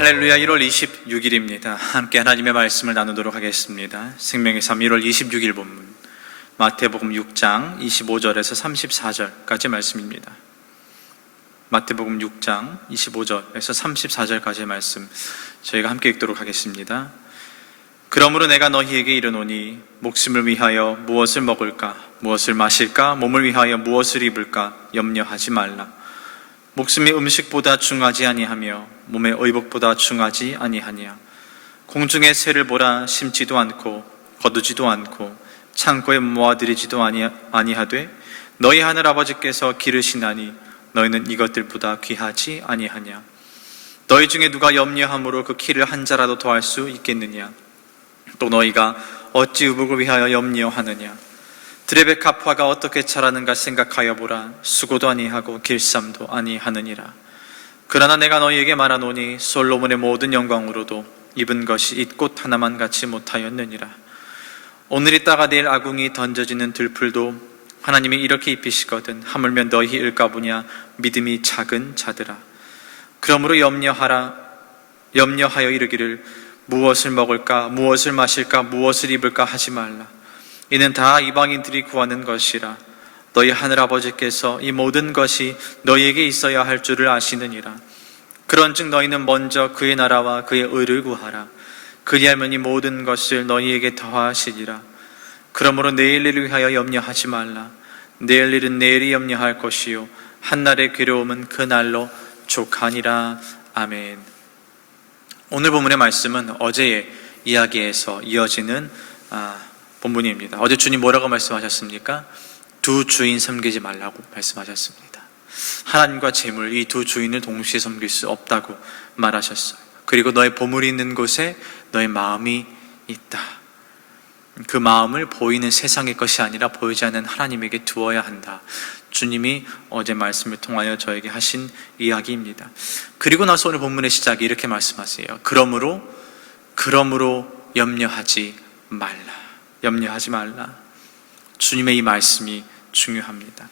할렐루야. 1월 26일입니다. 함께 하나님의 말씀을 나누도록 하겠습니다. 생명의 삶 1월 26일 본문 마태복음 6장 25절에서 34절까지 말씀입니다. 마태복음 6장 25절에서 34절까지의 말씀 저희가 함께 읽도록 하겠습니다. 그러므로 내가 너희에게 이르노니 목숨을 위하여 무엇을 먹을까 무엇을 마실까 몸을 위하여 무엇을 입을까 염려하지 말라. 목숨이 음식보다 중하지 아니하며 몸의 의복보다 중하지 아니하냐. 공중의 새를 보라. 심지도 않고 거두지도 않고 창고에 모아들이지도 아니하되 너희 하늘 아버지께서 기르시나니 너희는 이것들보다 귀하지 아니하냐. 너희 중에 누가 염려함으로 그 키를 한 자라도 더할 수 있겠느냐. 또 너희가 어찌 의복을 위하여 염려하느냐. 드레베 카프아가 어떻게 자라는가 생각하여 보라. 수고도 아니하고 길쌈도 아니하느니라. 그러나 내가 너희에게 말하노니 솔로몬의 모든 영광으로도 입은 것이 이 꽃 하나만 같이 못하였느니라. 오늘 있다가 내일 아궁이 던져지는 들풀도 하나님이 이렇게 입히시거든 하물며 너희일까 보냐. 믿음이 작은 자들아. 그러므로 염려하여 이르기를 무엇을 먹을까 무엇을 마실까 무엇을 입을까 하지 말라. 이는 다 이방인들이 구하는 것이라. 너희 하늘아버지께서 이 모든 것이 너희에게 있어야 할 줄을 아시느니라. 그런즉 너희는 먼저 그의 나라와 그의 의를 구하라. 그리하면 이 모든 것을 너희에게 더하시리라. 그러므로 내일 일을 위하여 염려하지 말라. 내일 일은 내일이 염려할 것이요 한날의 괴로움은 그날로 족하니라. 아멘. 오늘 본문의 말씀은 어제의 이야기에서 이어지는 본문입니다. 어제 주님 뭐라고 말씀하셨습니까? 두 주인 섬기지 말라고 말씀하셨습니다. 하나님과 재물, 이 두 주인을 동시에 섬길 수 없다고 말하셨어요. 그리고 너의 보물이 있는 곳에 너의 마음이 있다. 그 마음을 보이는 세상의 것이 아니라 보이지 않는 하나님에게 두어야 한다. 주님이 어제 말씀을 통하여 저에게 하신 이야기입니다. 그리고 나서 오늘 본문의 시작이 이렇게 말씀하세요. 그러므로 염려하지 말라. 염려하지 말라. 주님의 이 말씀이 중요합니다.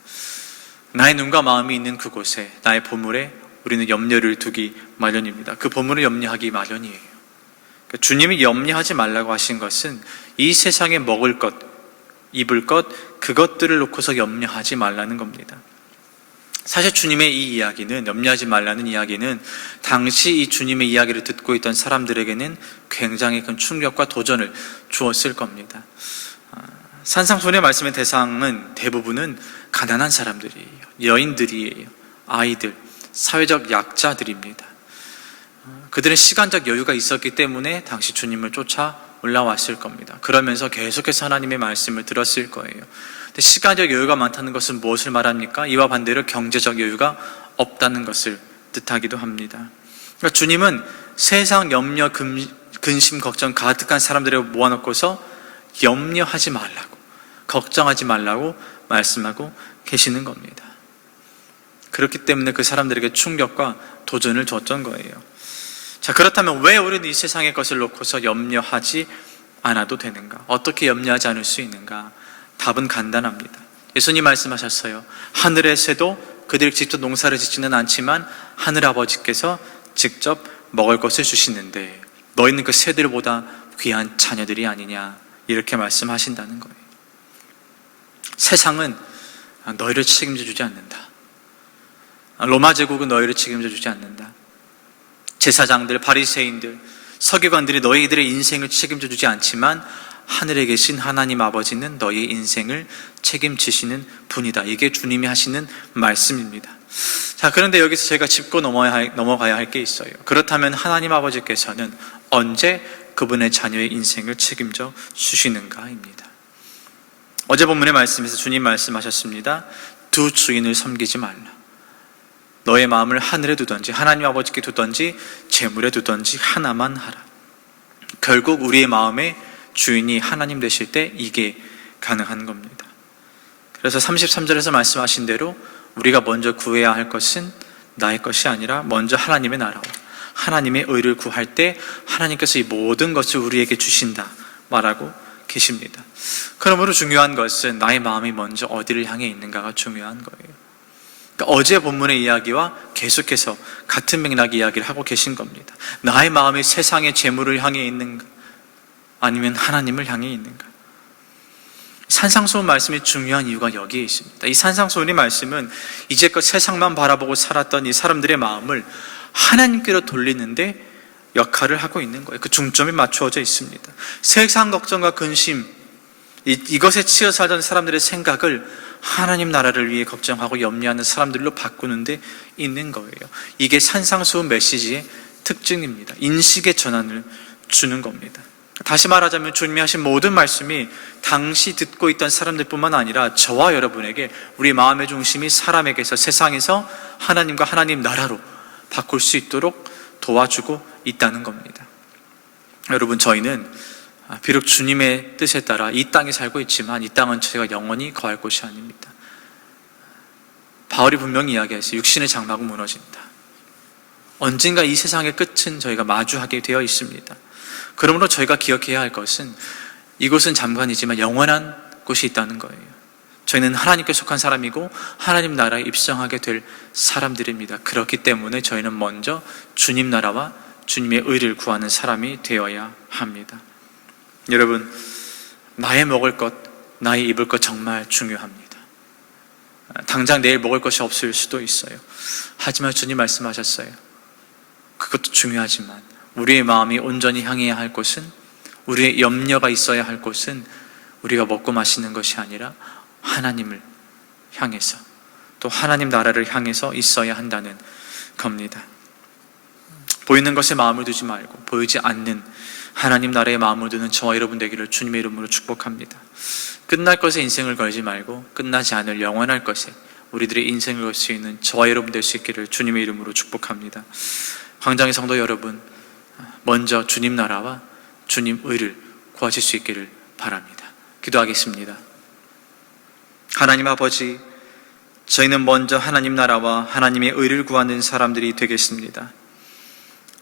나의 눈과 마음이 있는 그곳에 나의 보물에 우리는 염려를 두기 마련입니다. 그 보물을 염려하기 마련이에요. 그러니까 주님이 염려하지 말라고 하신 것은 이 세상에 먹을 것, 입을 것, 그것들을 놓고서 염려하지 말라는 겁니다. 사실 주님의 이 이야기는, 염려하지 말라는 이야기는 당시 이 주님의 이야기를 듣고 있던 사람들에게는 굉장히 큰 충격과 도전을 주었을 겁니다. 산상수훈의 말씀의 대상은 대부분은 가난한 사람들이에요. 여인들이에요. 아이들, 사회적 약자들입니다. 그들은 시간적 여유가 있었기 때문에 당시 주님을 쫓아 올라왔을 겁니다. 그러면서 계속해서 하나님의 말씀을 들었을 거예요. 근데 시간적 여유가 많다는 것은 무엇을 말합니까? 이와 반대로 경제적 여유가 없다는 것을 뜻하기도 합니다. 그러니까 주님은 세상 염려, 근심, 걱정 가득한 사람들을 모아놓고서 염려하지 말라고, 걱정하지 말라고 말씀하고 계시는 겁니다. 그렇기 때문에 그 사람들에게 충격과 도전을 줬던 거예요. 자, 그렇다면 왜 우리는 이 세상의 것을 놓고서 염려하지 않아도 되는가? 어떻게 염려하지 않을 수 있는가? 답은 간단합니다. 예수님 말씀하셨어요. 하늘의 새도 그들이 직접 농사를 짓지는 않지만 하늘 아버지께서 직접 먹을 것을 주시는데 너희는 그 새들보다 귀한 자녀들이 아니냐, 이렇게 말씀하신다는 거예요. 세상은 너희를 책임져 주지 않는다. 로마 제국은 너희를 책임져 주지 않는다. 제사장들, 바리새인들, 서기관들이 너희들의 인생을 책임져 주지 않지만 하늘에 계신 하나님 아버지는 너희의 인생을 책임지시는 분이다. 이게 주님이 하시는 말씀입니다. 자, 그런데 여기서 제가 짚고 넘어가야 할 게 있어요. 그렇다면 하나님 아버지께서는 언제 그분의 자녀의 인생을 책임져 주시는가입니다. 어제 본문의 말씀에서 주님 말씀하셨습니다. 두 주인을 섬기지 말라. 너의 마음을 하늘에 두든지 하나님 아버지께 두든지 재물에 두든지 하나만 하라. 결국 우리의 마음의 주인이 하나님 되실 때 이게 가능한 겁니다. 그래서 33절에서 말씀하신 대로 우리가 먼저 구해야 할 것은 나의 것이 아니라 먼저 하나님의 나라와 하나님의 의를 구할 때 하나님께서 이 모든 것을 우리에게 주신다 말하고 계십니다. 그러므로 중요한 것은 나의 마음이 먼저 어디를 향해 있는가가 중요한 거예요. 그러니까 어제 본문의 이야기와 계속해서 같은 맥락 이야기를 하고 계신 겁니다. 나의 마음이 세상의 재물을 향해 있는가? 아니면 하나님을 향해 있는가? 산상수훈 말씀이 중요한 이유가 여기에 있습니다. 이 산상수훈의 말씀은 이제껏 세상만 바라보고 살았던 이 사람들의 마음을 하나님께로 돌리는데 역할을 하고 있는 거예요. 그 중점이 맞추어져 있습니다. 세상 걱정과 근심, 이것에 치여 살던 사람들의 생각을 하나님 나라를 위해 걱정하고 염려하는 사람들로 바꾸는데 있는 거예요. 이게 산상수훈 메시지의 특징입니다. 인식의 전환을 주는 겁니다. 다시 말하자면 주님이 하신 모든 말씀이 당시 듣고 있던 사람들뿐만 아니라 저와 여러분에게 우리 마음의 중심이 사람에게서, 세상에서 하나님과 하나님 나라로 바꿀 수 있도록 도와주고 있다는 겁니다. 여러분, 저희는 비록 주님의 뜻에 따라 이 땅에 살고 있지만 이 땅은 저희가 영원히 거할 곳이 아닙니다. 바울이 분명히 이야기했어요. 육신의 장막은 무너진다. 언젠가 이 세상의 끝은 저희가 마주하게 되어 있습니다. 그러므로 저희가 기억해야 할 것은 이곳은 잠깐이지만 영원한 곳이 있다는 거예요. 저희는 하나님께 속한 사람이고 하나님 나라에 입성하게 될 사람들입니다. 그렇기 때문에 저희는 먼저 주님 나라와 주님의 의를 구하는 사람이 되어야 합니다. 여러분, 나의 먹을 것, 나의 입을 것 정말 중요합니다. 당장 내일 먹을 것이 없을 수도 있어요. 하지만 주님 말씀하셨어요. 그것도 중요하지만 우리의 마음이 온전히 향해야 할 곳은, 우리의 염려가 있어야 할 곳은 우리가 먹고 마시는 것이 아니라 하나님을 향해서, 또 하나님 나라를 향해서 있어야 한다는 겁니다. 보이는 것에 마음을 두지 말고 보이지 않는 하나님 나라에 마음을 두는 저와 여러분 되기를 주님의 이름으로 축복합니다. 끝날 것에 인생을 걸지 말고 끝나지 않을 영원할 것에 우리들의 인생을 걸 수 있는 저와 여러분 될 수 있기를 주님의 이름으로 축복합니다. 광장의 성도 여러분, 먼저 주님 나라와 주님 의를 구하실 수 있기를 바랍니다. 기도하겠습니다. 하나님 아버지, 저희는 먼저 하나님 나라와 하나님의 의를 구하는 사람들이 되겠습니다.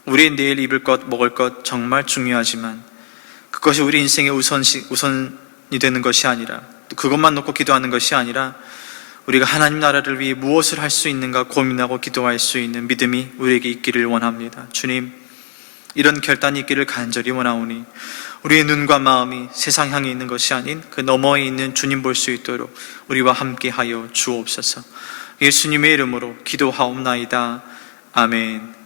우리 내일 입을 것, 먹을 것 정말 중요하지만 그것이 우리 인생의 우선이 되는 것이 아니라, 또 그것만 놓고 기도하는 것이 아니라 우리가 하나님 나라를 위해 무엇을 할 수 있는가 고민하고 기도할 수 있는 믿음이 우리에게 있기를 원합니다. 주님, 이런 결단이 있기를 간절히 원하오니 우리의 눈과 마음이 세상 향해 있는 것이 아닌 그 너머에 있는 주님 볼 수 있도록 우리와 함께하여 주옵소서. 예수님의 이름으로 기도하옵나이다. 아멘.